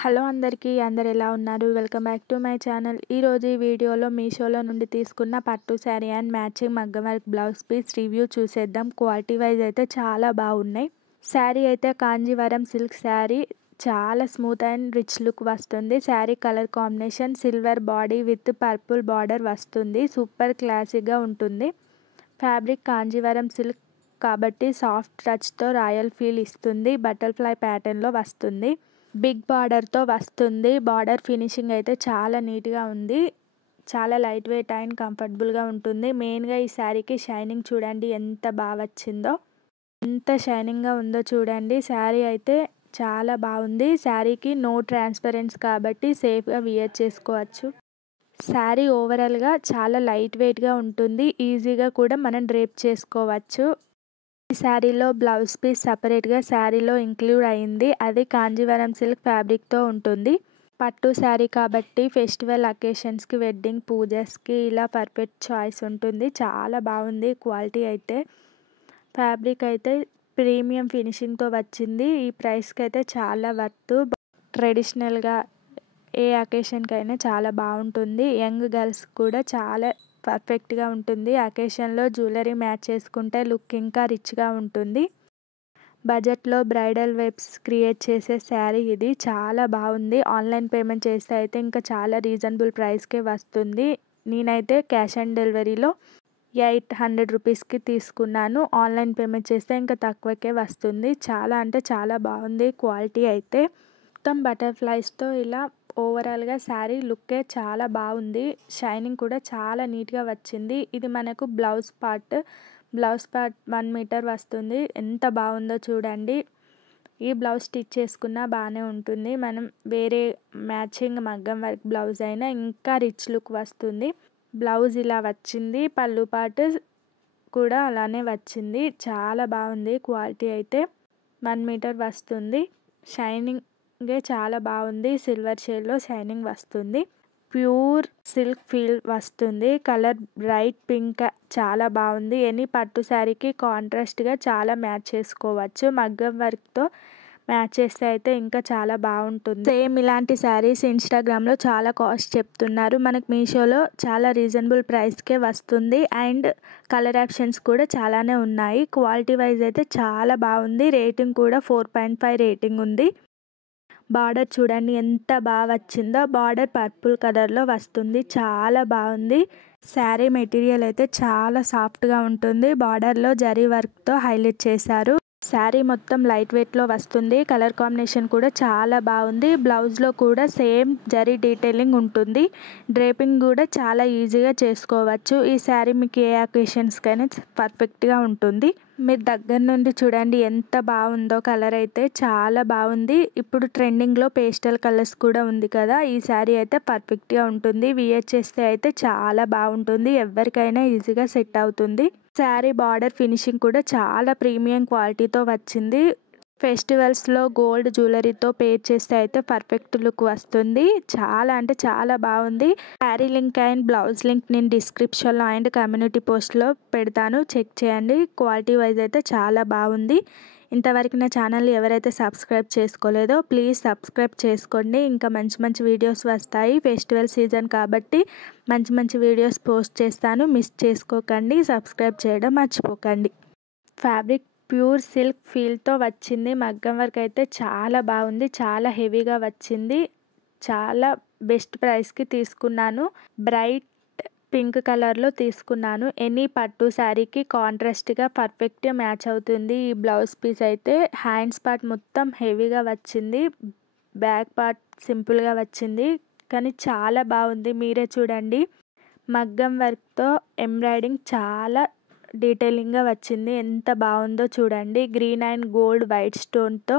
Hello అందరికీ అందరు ఎలా ఉన్నారు? Welcome back to my channel. ఈరోజు ఈ వీడియోలో మీషోలో నుండి తీసుకున్న పట్టు శారీ అండ్ మ్యాచింగ్ మగ్గం వర్క్ బ్లౌజ్ పీస్ రివ్యూ చూసేద్దాం. క్వాలిటీ వైజ్ అయితే చాలా బాగున్నాయి. శారీ అయితే కాంజీవరం సిల్క్ శారీ, చాలా స్మూత్ అండ్ రిచ్ లుక్ వస్తుంది. Sari colour combination silver body with purple border వస్తుంది. సూపర్ క్లాసీగా ఉంటుంది. ఫ్యాబ్రిక్ కాంజీవరం సిల్క్ కాబట్టి సాఫ్ట్ టచ్తో రాయల్ ఫీల్ ఇస్తుంది. బటర్ఫ్లై ప్యాటర్న్లో వస్తుంది. బిగ్ బార్డర్తో వస్తుంది. బార్డర్ ఫినిషింగ్ అయితే చాలా నీట్గా ఉంది. చాలా లైట్ వెయిట్ అండ్ కంఫర్టబుల్గా ఉంటుంది. మెయిన్గా ఈ శారీకి షైనింగ్ చూడండి ఎంత బాగా వచ్చిందో, ఎంత షైనింగ్గా ఉందో చూడండి. శారీ అయితే చాలా బాగుంది. శారీకి నో ట్రాన్స్పరెన్స్ కాబట్టి సేఫ్గా వియర్ చేసుకోవచ్చు. శారీ ఓవరాల్గా చాలా లైట్ వెయిట్గా ఉంటుంది. ఈజీగా కూడా మనం డ్రేప్ చేసుకోవచ్చు. ఈ శారీలో బ్లౌజ్ పీస్ సపరేట్గా శారీలో ఇంక్లూడ్ అయింది. అది కాంజీవరం సిల్క్ ఫ్యాబ్రిక్తో ఉంటుంది. పట్టు శారీ కాబట్టి ఫెస్టివల్ అకేషన్స్కి, వెడ్డింగ్ పూజస్కి ఇలా పర్ఫెక్ట్ చాయిస్ ఉంటుంది. చాలా బాగుంది. క్వాలిటీ అయితే ఫ్యాబ్రిక్ అయితే ప్రీమియం ఫినిషింగ్తో వచ్చింది. ఈ ప్రైస్కి అయితే చాలా వర్త్. ట్రెడిషనల్గా ఏ అకేషన్కైనా చాలా బాగుంటుంది. యంగ్ గర్ల్స్ కూడా చాలా పర్ఫెక్ట్గా ఉంటుంది. అకేషన్లో జ్యువెలరీ మ్యాచ్ చేసుకుంటే లుక్ ఇంకా రిచ్గా ఉంటుంది. బడ్జెట్లో బ్రైడల్ వెబ్స్ క్రియేట్ చేసే శారీ ఇది. చాలా బాగుంది. ఆన్లైన్ పేమెంట్ చేస్తే అయితే ఇంకా చాలా రీజనబుల్ ప్రైస్కే వస్తుంది. నేనైతే క్యాష్ ఆన్ డెలివరీలో 800 రూపీస్కి తీసుకున్నాను. ఆన్లైన్ పేమెంట్ చేస్తే ఇంకా తక్కువకే వస్తుంది. చాలా అంటే చాలా బాగుంది. క్వాలిటీ అయితే మొత్తం బటర్ఫ్లైస్తో ఇలా ఓవరాల్గా శారీ లుక్కే చాలా బాగుంది. షైనింగ్ కూడా చాలా నీట్గా వచ్చింది. ఇది మనకు బ్లౌజ్ పార్ట్ 1 మీటర్ వస్తుంది. ఎంత బాగుందో చూడండి. ఈ బ్లౌజ్ స్టిచ్ చేసుకున్నా బాగానే ఉంటుంది. మనం వేరే మ్యాచింగ్ మగ్గం వర్క్ బ్లౌజ్ అయినా ఇంకా రిచ్ లుక్ వస్తుంది. బ్లౌజ్ ఇలా వచ్చింది. పళ్ళు పార్ట్ కూడా అలానే వచ్చింది. చాలా బాగుంది. క్వాలిటీ అయితే 1 మీటర్ వస్తుంది. షైనింగ్ చాలా బాగుంది. సిల్వర్ షేడ్లో షైనింగ్ వస్తుంది. ప్యూర్ సిల్క్ ఫీల్ వస్తుంది. కలర్ బ్రైట్ పింక్ చాలా బాగుంది. ఎనీ పట్టు శారీకి కాంట్రాస్ట్గా చాలా మ్యాచ్ చేసుకోవచ్చు. మగ్గం వర్క్తో మ్యాచ్ చేస్తే అయితే ఇంకా చాలా బాగుంటుంది. సేమ్ ఇలాంటి శారీస్ ఇన్స్టాగ్రామ్లో చాలా కాస్ట్ చెప్తున్నారు. మనకు మీషోలో చాలా రీజనబుల్ ప్రైస్కే వస్తుంది. అండ్ కలర్ ఆప్షన్స్ కూడా చాలానే ఉన్నాయి. క్వాలిటీ వైజ్ అయితే చాలా బాగుంది. రేటింగ్ కూడా 4.5 రేటింగ్ ఉంది. బార్డర్ చూడండి ఎంత బాగా వచ్చిందో. బార్డర్ పర్పుల్ కలర్లో వస్తుంది. చాలా బాగుంది. శారీ మెటీరియల్ అయితే చాలా సాఫ్ట్గా ఉంటుంది. బార్డర్లో జరీ వర్క్తో హైలైట్ చేశారు. శారీ మొత్తం లైట్ వెయిట్లో వస్తుంది. కలర్ కాంబినేషన్ కూడా చాలా బాగుంది. బ్లౌజ్లో కూడా సేమ్ జరీ డీటెయిలింగ్ ఉంటుంది. డ్రేపింగ్ కూడా చాలా ఈజీగా చేసుకోవచ్చు. ఈ శారీ మీకు ఏ అకేషన్స్కైనా పర్ఫెక్ట్గా ఉంటుంది. మీరు దగ్గర నుండి చూడండి ఎంత బాగుందో. కలర్ అయితే చాలా బాగుంది. ఇప్పుడు ట్రెండింగ్లో పేస్టల్ కలర్స్ కూడా ఉంది కదా. ఈ శారీ అయితే పర్ఫెక్ట్గా ఉంటుంది. వియర్ చేస్తే అయితే చాలా బాగుంటుంది. ఎవరికైనా ఈజీగా సెట్ అవుతుంది. శారీ బార్డర్ ఫినిషింగ్ కూడా చాలా ప్రీమియం క్వాలిటీతో వచ్చింది. ఫెస్టివల్స్లో గోల్డ్ జ్యువెలరీతో పేర్ చేస్తే అయితే పర్ఫెక్ట్ లుక్ వస్తుంది. చాలా అంటే చాలా బాగుంది. Sari link and blouse link నేను డిస్క్రిప్షన్లో అండ్ కమ్యూనిటీ పోస్ట్లో పెడతాను. చెక్ చేయండి. క్వాలిటీ వైజ్ అయితే చాలా బాగుంది. ఇంతవరకు నా ఛానల్ ఎవరైతే సబ్స్క్రైబ్ చేసుకోలేదో ప్లీజ్ సబ్స్క్రైబ్ చేసుకోండి. ఇంకా మంచి మంచి వీడియోస్ వస్తాయి. ఫెస్టివల్ సీజన్ కాబట్టి మంచి మంచి వీడియోస్ పోస్ట్ చేస్తాను. మిస్ చేసుకోకండి. సబ్స్క్రైబ్ చేయడం మర్చిపోకండి. ఫ్యాబ్రిక్ ప్యూర్ సిల్క్ ఫీల్తో వచ్చింది. మగ్గం వర్క్ అయితే చాలా బాగుంది. చాలా హెవీగా వచ్చింది. చాలా బెస్ట్ ప్రైస్కి తీసుకున్నాను. బ్రైట్ పింక్ కలర్లో తీసుకున్నాను. ఎనీ పట్టు శారీకి కాంట్రాస్ట్గా పర్ఫెక్ట్ మ్యాచ్ అవుతుంది. ఈ బ్లౌజ్ పీస్ అయితే హ్యాండ్స్ పార్ట్ మొత్తం హెవీగా వచ్చింది. బ్యాక్ పార్ట్ సింపుల్గా వచ్చింది. కానీ చాలా బాగుంది. మీరే చూడండి. మగ్గం వర్క్తో ఎంబ్రాయిడింగ్ చాలా డీటెయిలింగ్గా వచ్చింది. ఎంత బాగుందో చూడండి. గ్రీన్ అండ్ గోల్డ్ వైట్ స్టోన్తో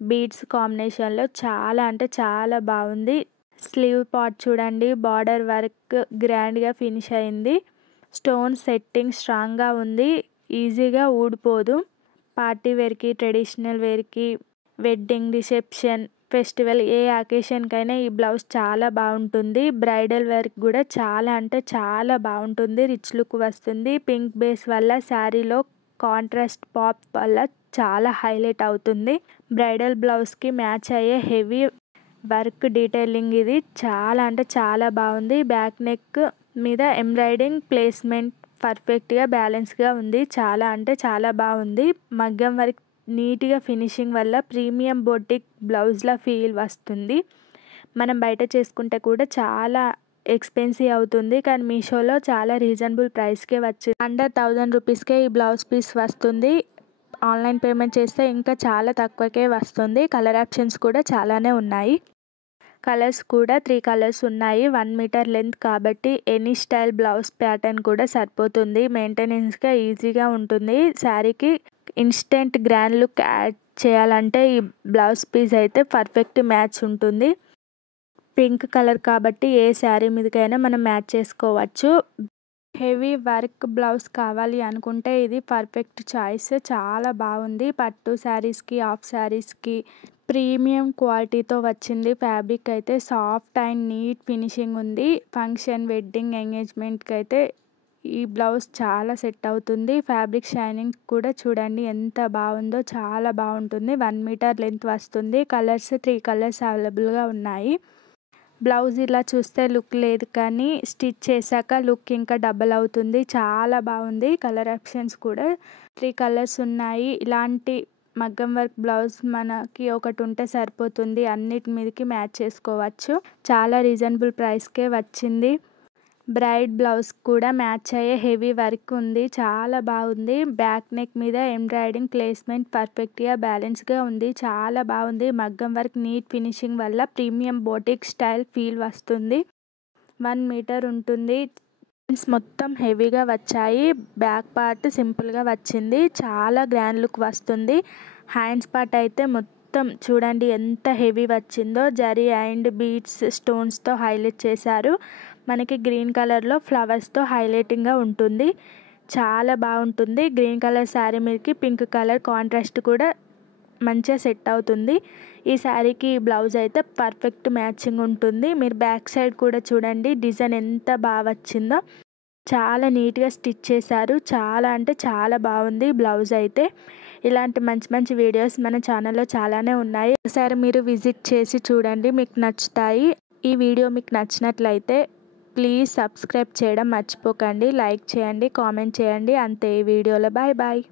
బీడ్స్ కాంబినేషన్లో చాలా అంటే చాలా బాగుంది. స్లీవ్ పార్ట్ చూడండి. బార్డర్ వర్క్ గ్రాండ్గా ఫినిష్ అయింది. స్టోన్ సెట్టింగ్ స్ట్రాంగ్గా ఉంది. ఈజీగా ఊడిపోదు. పార్టీ వేర్కి, ట్రెడిషనల్ వేర్కి, వెడ్డింగ్, రిసెప్షన్, ఫెస్టివల్ ఏ అకేషన్కైనా ఈ బ్లౌజ్ చాలా బాగుంటుంది. బ్రైడల్ వర్క్ కూడా చాలా అంటే చాలా బాగుంటుంది. రిచ్ లుక్ వస్తుంది. పింక్ బేస్ వల్ల శారీలో కాంట్రాస్ట్ పాప్ వల్ల చాలా హైలైట్ అవుతుంది. బ్రైడల్ బ్లౌజ్కి మ్యాచ్ అయ్యే హెవీ వర్క్ డీటెయిలింగ్ ఇది చాలా అంటే చాలా బాగుంది. బ్యాక్ నెక్ మీద ఎంబ్రాయిడింగ్ ప్లేస్మెంట్ పర్ఫెక్ట్గా బ్యాలెన్స్గా ఉంది. చాలా అంటే చాలా బాగుంది. మగ్గం వర్క్ నీట్గా ఫినిషింగ్ వల్ల ప్రీమియం బొటిక్ బ్లౌజ్లా ఫీల్ వస్తుంది. మనం బయట చేసుకుంటే కూడా చాలా ఎక్స్పెన్సివ్ అవుతుంది, కానీ మీషోలో చాలా రీజనబుల్ ప్రైస్కే వచ్చింది. అండర్ 1000 రూపీస్కే ఈ బ్లౌజ్ పీస్ వస్తుంది. ఆన్లైన్ పేమెంట్ చేస్తే ఇంకా చాలా తక్కువకే వస్తుంది. కలర్ ఆప్షన్స్ కూడా చాలానే ఉన్నాయి. కలర్స్ కూడా 3 కలర్స్ ఉన్నాయి. 1 మీటర్ లెంత్ కాబట్టి ఎనీ స్టైల్ బ్లౌజ్ ప్యాటర్న్ కూడా సరిపోతుంది. మెయింటెనెన్స్గా ఈజీగా ఉంటుంది. శారీకి ఇన్స్టెంట్ గ్రాండ్ లుక్ యాడ్ చేయాలంటే ఈ బ్లౌజ్ పీస్ అయితే పర్ఫెక్ట్ మ్యాచ్ ఉంటుంది. పింక్ కలర్ కాబట్టి ఏ శారీ మీదకైనా మనం మ్యాచ్ చేసుకోవచ్చు. హెవీ వర్క్ బ్లౌజ్ కావాలి అనుకుంటే ఇది పర్ఫెక్ట్ చాయిస్. చాలా బాగుంది. పట్టు శారీస్కి, హాఫ్ శారీస్కి ప్రీమియం క్వాలిటీతో వచ్చింది. ఫ్యాబ్రిక్ అయితే సాఫ్ట్ అండ్ నీట్ ఫినిషింగ్ ఉంది. ఫంక్షన్, వెడ్డింగ్, ఎంగేజ్మెంట్కి అయితే ఈ బ్లౌజ్ చాలా సెట్ అవుతుంది. ఫ్యాబ్రిక్ షైనింగ్ కూడా చూడండి ఎంత బాగుందో, చాలా బాగుంటుంది. 1 మీటర్ లెంత్ వస్తుంది. కలర్స్ 3 కలర్స్ అవైలబుల్గా ఉన్నాయి. బ్లౌజ్ ఇలా చూస్తే లుక్ లేదు, కానీ స్టిచ్ చేశాక లుక్ ఇంకా డబల్ అవుతుంది. చాలా బాగుంది. కలర్ ఆప్షన్స్ కూడా 3 కలర్స్ ఉన్నాయి. ఇలాంటి మగ్గం వర్క్ బ్లౌజ్ మనకి ఒకటి ఉంటే సరిపోతుంది. అన్నిటి మీదకి మ్యాచ్ చేసుకోవచ్చు. చాలా రీజనబుల్ ప్రైస్కే వచ్చింది. బ్రైడ్ బ్లౌజ్ కూడా మ్యాచ్ అయ్యే హెవీ వర్క్ ఉంది. చాలా బాగుంది. బ్యాక్ నెక్ మీద ఎంబ్రాయిడింగ్ ప్లేస్మెంట్ పర్ఫెక్ట్గా బ్యాలెన్స్గా ఉంది. చాలా బాగుంది. మగ్గం వర్క్ నీట్ ఫినిషింగ్ వల్ల ప్రీమియం బొటిక్ స్టైల్ ఫీల్ వస్తుంది. 1 మీటర్ ఉంటుంది. మొత్తం హెవీగా వచ్చాయి. బ్యాక్ పార్ట్ సింపుల్గా వచ్చింది. చాలా గ్రాండ్ లుక్ వస్తుంది. హ్యాండ్స్ పార్ట్ అయితే మొత్తం చూడండి ఎంత హెవీ వచ్చిందో. జరీ అండ్ బీడ్స్ స్టోన్స్తో హైలైట్ చేశారు. మనకి గ్రీన్ కలర్లో ఫ్లవర్స్తో హైలైటింగ్గా ఉంటుంది. చాలా బాగుంటుంది. గ్రీన్ కలర్ శారీ మీదకి పింక్ కలర్ కాంట్రాస్ట్ కూడా మంచిగా సెట్ అవుతుంది. ఈ శారీకి బ్లౌజ్ అయితే పర్ఫెక్ట్ మ్యాచింగ్ ఉంటుంది. మీరు బ్యాక్ సైడ్ కూడా చూడండి డిజైన్ ఎంత బాగా వచ్చిందో. చాలా నీట్గా స్టిచ్ చేశారు. చాలా అంటే చాలా బాగుంది బ్లౌజ్ అయితే. ఇలాంటి మంచి మంచి వీడియోస్ మన ఛానల్లో చాలానే ఉన్నాయి. ఒకసారి మీరు విజిట్ చేసి చూడండి, మీకు నచ్చుతాయి. ఈ వీడియో మీకు నచ్చినట్లయితే ప్లీజ్ సబ్స్క్రైబ్ చేయడం మర్చిపోకండి. లైక్ చేయండి, కామెంట్ చేయండి. అంతే ఈ వీడియోలో. Bye bye.